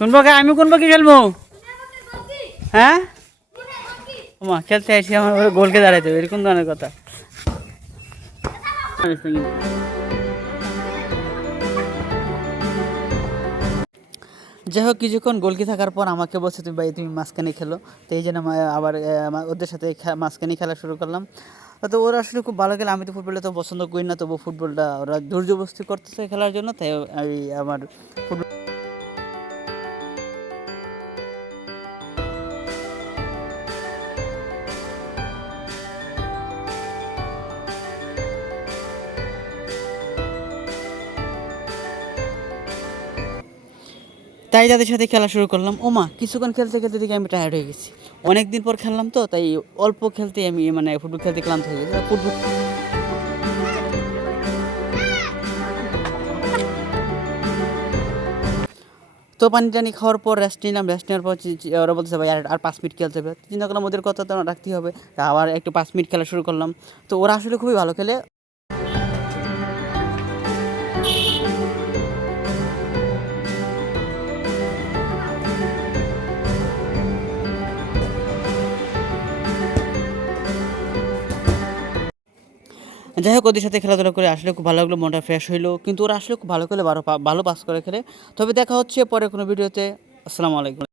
কোন পাখি আমি কোন পাখি খেলব? হ্যাঁ? ওমা খেলতে আসি আমার গোলকে দাঁড়াইতে হবে এরকম ধরনের কথা। যাই হোক কিছুক্ষণ গোলকি থাকার পর আমাকে বলছে তুমি ভাই তুমি মাঝখানে খেলো। তো এই জন্য আবার ওদের সাথে মাঝখানে খেলা শুরু করলাম। তো ওরা আসলে খুব ভালো খেলে আমি তো ফুটবলটা তো পছন্দ করি না তবু ফুটবলটা ওরা জোর জবরদস্তি করতেছে খেলার জন্য তাই আমি আমার ফুটবল তাই তাদের সাথে খেলা শুরু করলাম। ওমা, কিছুক্ষণ খেলতে খেলতে দেখি আমি টায়ার্ড হয়ে গেছি। অনেক দিন পর খেললাম তো, তাই অল্প খেলতে আমি মানে ফুটবল খেলতে ক্লান্ত হয়ে গেছি। ফুটবল তো পানি টানি খাওয়ার পর রেস্ট নিলাম রেস্ট নেওয়ার পর ওরা বলতেছে, ভাই, আর আর পাঁচ মিনিট খেলতে হবে। চিন্তা করলাম, ওদের কথা তো রাখতেই হবে। আবার একটু পাঁচ মিনিট খেলা শুরু করলাম। তো ওরা আসলে খুবই ভালো খেলে। যাই হোক, ওদের সাথে খেলাধুলা করে আসলে খুব ভালো লাগল, মনটা ফ্রেশ হইল। কিন্তু ওরা আসলে খুব ভালো করে ভালো ভালো পাস করে খেলে। তবে দেখা হচ্ছে পরে কোনো ভিডিওতে। আসসালামু আলাইকুম।